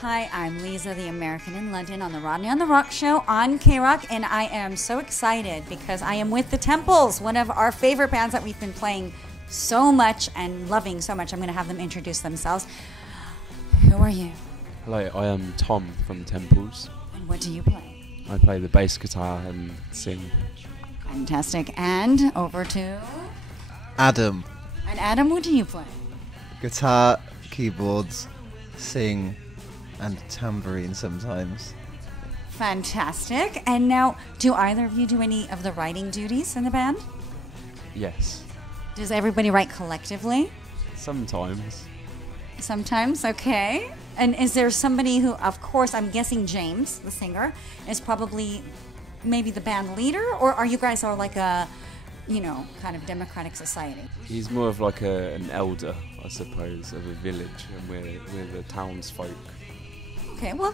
Hi, I'm Leeza, the American in London, on the Rodney On The Roq show on KROQ, and I am so excited because I am with the Temples, one of our favorite bands that we've been playing so much and loving so much. I'm going to have them introduce themselves. Who are you? Hello, I am Tom from Temples. And what do you play? I play the bass guitar and sing. Fantastic. And over to Adam. And Adam, what do you play? Guitar, keyboards, sing, and tambourine sometimes. Fantastic. And now, do either of you do any of the writing duties in the band? Yes. Does everybody write collectively? Sometimes. Sometimes, okay. And is there somebody who, of course, I'm guessing James, the singer, is probably maybe the band leader? Or are you guys all like a, kind of democratic society? He's more of like an elder, I suppose, of a village, and we're the townsfolk. Okay, well,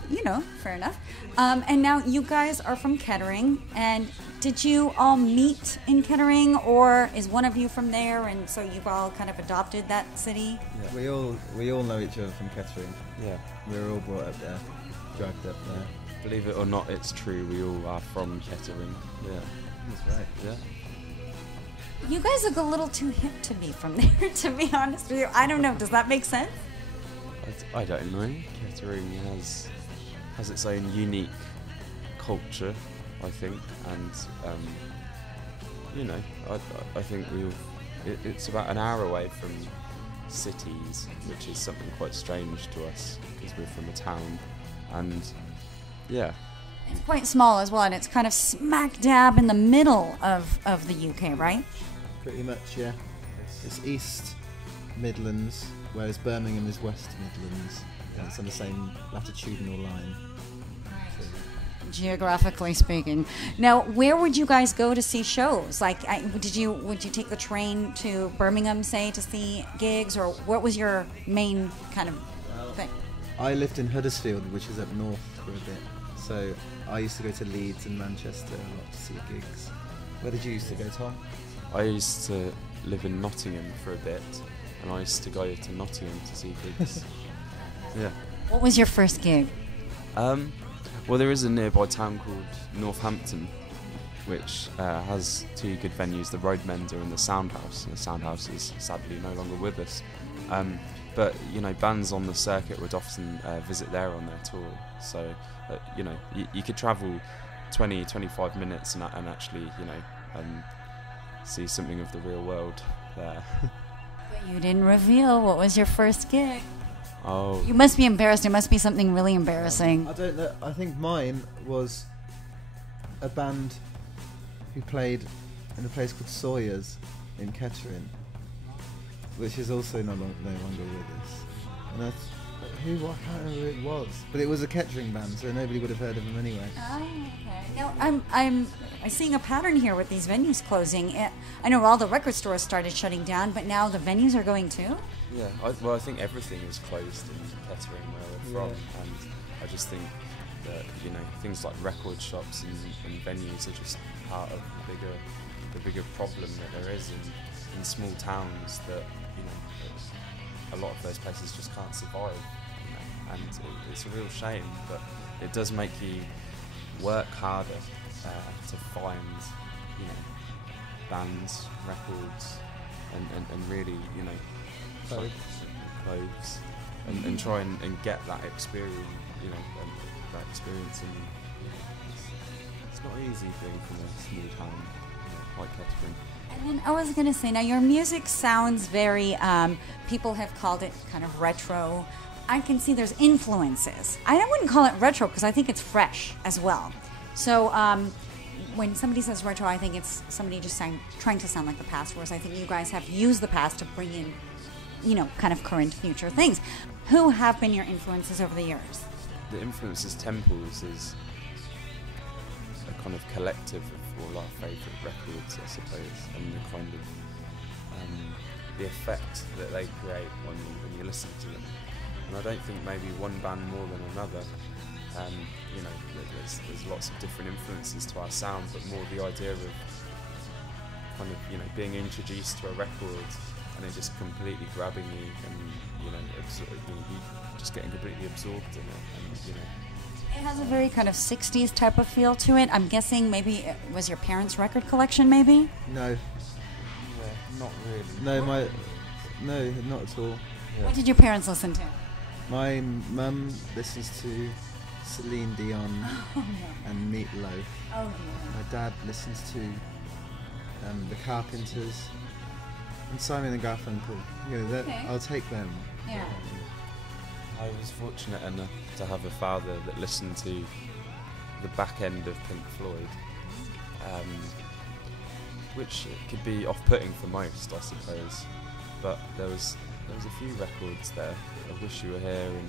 fair enough. And now you guys are from Kettering, and did you all meet in Kettering, or is one of you from there, and so you've all kind of adopted that city? Yeah. We all know each other from Kettering. Yeah. We were all brought up there, dragged up there. Believe it or not, it's true. We all are from Kettering. Yeah. That's right. Yeah. You guys look a little too hip to be from there, to be honest with you. I don't know. Does that make sense? I don't know. Kettering has its own unique culture, I think, and I think it's about an hour away from cities, which is something quite strange to us because we're from a town, and yeah. It's quite small as well, and it's kind of smack dab in the middle of the UK, right? Pretty much, yeah. It's East Midlands, whereas Birmingham is West Midlands, and it's on the same latitudinal line. So. Geographically speaking. Now, where would you guys go to see shows? Like, would you take the train to Birmingham, say, to see gigs, or what was your main kind of thing? I lived in Huddersfield, which is up north for a bit, so I used to go to Leeds and Manchester a lot to see gigs. Where did you used to go, Tom? I used to live in Nottingham for a bit, and I used to go to Nottingham to see gigs. Yeah. What was your first gig? Well, there is a nearby town called Northampton, which has two good venues, the Roadmender and the Soundhouse. And the Soundhouse is sadly no longer with us. But, bands on the circuit would often visit there on their tour. So, you could travel 20, 25 minutes and actually, see something of the real world there. But you didn't reveal. What was your first gig? Oh. You must be embarrassed. It must be something really embarrassing. I don't know. I think mine was a band who played in a place called Sawyer's in Kettering, which is also no longer with us. And I can't remember who it was, but it was a Kettering band, so nobody would have heard of them anyway. Oh, okay. Now I'm seeing a pattern here with these venues closing. I know all the record stores started shutting down, but now the venues are going too. Yeah, I think everything is closed in Kettering where we're from, and I just think that things like record shops and venues are just part of the bigger problem that there is in small towns, that a lot of those places just can't survive, and it's a real shame, but it does make you work harder to find bands, records, and really clothes, and try and get that experience, that experience, and it's not an easy thing from a small town like Kettering. And then I was going to say, now your music sounds very, people have called it kind of retro. I can see there's influences. I wouldn't call it retro because I think it's fresh as well. So when somebody says retro, I think it's somebody just trying to sound like the past, whereas I think you guys have used the past to bring in kind of current, future things. Who have been your influences over the years? The influences Temples is a kind of collective of all our favourite records, I suppose, and the kind of the effect that they create when you listen to them. And I don't think maybe one band more than another. There's lots of different influences to our sound, but more the idea of kind of being introduced to a record and it's just completely grabbing you, and you know, you just getting completely absorbed in it, and you know. It has a very kind of 60s type of feel to it. I'm guessing maybe it was your parents' record collection, maybe? No. Yeah, not really. No, not at all. Yeah. What did your parents listen to? My mum listens to Celine Dion and Meatloaf. Oh, yeah. My dad listens to the Carpenters and Simon and Garfunkel. You know, Okay. I'll take them. Yeah. I was fortunate enough to have a father that listened to the back end of Pink Floyd, which could be off-putting for most, I suppose. But there was a few records there. I Wish You Were Here, and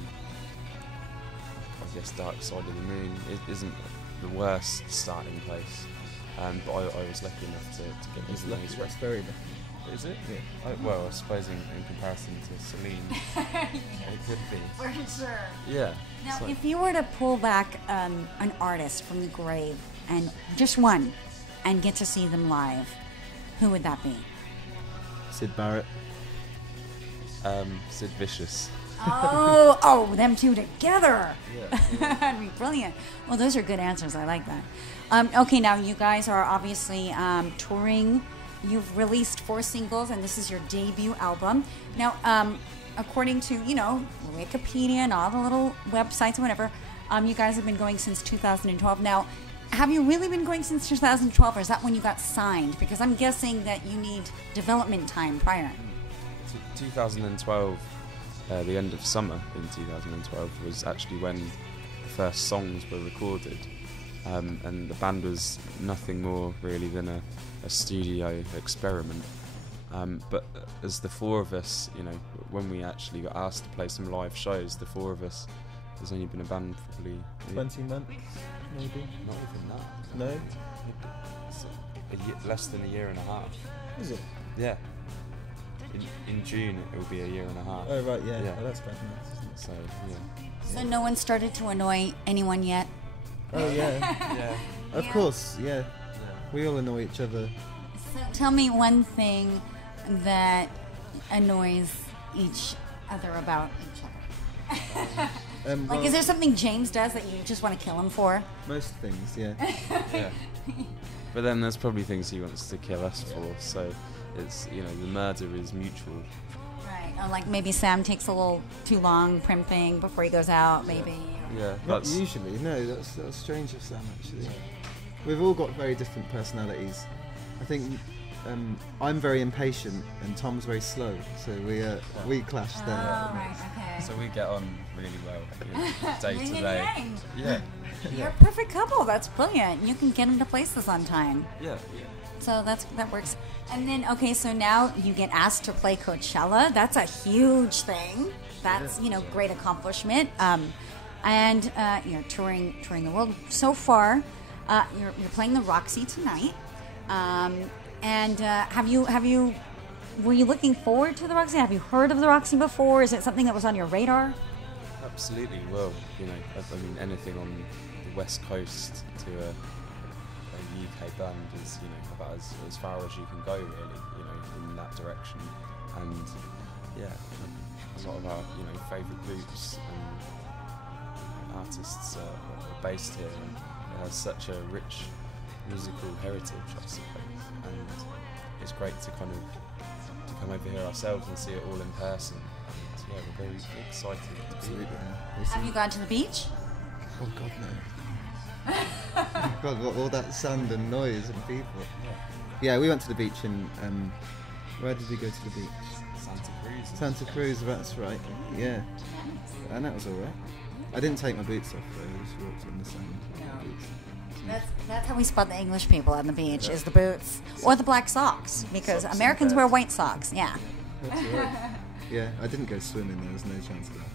I guess Dark Side of the Moon isn't the worst starting place. But I was lucky enough to get That's these lucky. records. That's very lucky. Is it? Yeah. Well, I suppose in comparison to Celine, it could be. For sure. Yeah. Now, so- if you were to pull back an artist from the grave, and just one, and get to see them live, who would that be? Syd Barrett. Sid Vicious. Oh, them two together. Yeah. That'd be brilliant. Well, those are good answers. I like that. Okay, now you guys are obviously touring. You've released 4 singles, and this is your debut album. Now, according to, Wikipedia and all the little websites and whatever, you guys have been going since 2012. Now, have you really been going since 2012, or is that when you got signed? Because I'm guessing that you need development time prior. 2012, the end of summer in 2012 was actually when the first songs were recorded, and the band was nothing more really than a studio experiment. But as the 4 of us, when we actually got asked to play some live shows, the 4 of us, there's only been a band probably 20 months, maybe. not even that. No? It's less than a year and a half. Is it? Yeah. In June it will be a year and a half. Oh, right, yeah. Yeah. Oh, that's bad enough. So yeah. So no one started to annoy anyone yet? Oh, yeah. Yeah. Of course, yeah. We all annoy each other. So tell me one thing that annoys each other about each other. Well, Is there something James does that you just want to kill him for? most things, yeah. Yeah. But then there's probably things he wants to kill us for, so it's, the murder is mutual. Right. Or like maybe Sam takes a little too long primping before he goes out, maybe. Yeah, Not that's usually, no, that's strange of Sam, actually. We've all got very different personalities. I think I'm very impatient and Tom's very slow, so we clash Oh, there. right, okay. so we get on really well, day Yin to and day. yang. Yeah. You're a perfect couple. That's brilliant. You can get them to places on time. Yeah. So that works. And then, okay, so now you get asked to play Coachella. That's a huge thing. That's, great accomplishment. And you're touring the world. So far, you're playing the Roxy tonight. And were you looking forward to the Roxy? Have you heard of the Roxy before? Is it something that was on your radar? Absolutely. Well, I mean, anything on the West Coast to a UK band is, about as far as you can go, really, in that direction. And yeah, a lot of our, favourite groups and artists are based here, and it has such a rich musical heritage, I suppose. And it's great to kind of come over here ourselves and see it all in person. And yeah, we're very excited to be Absolutely. here. Have you gone to the beach? Oh, God, no. God, what, all that sound and noise and people. Yeah, we went to the beach in, where did we go to the beach? Santa Cruz. Santa Cruz, that's right. Yeah. And that was alright. I didn't take my boots off though, I just walked in the sand. That's how we spot the English people on the beach, is the boots. Or the black socks, because Americans wear white socks, yeah. That's alright. Yeah, I didn't go swimming, there was no chance of that.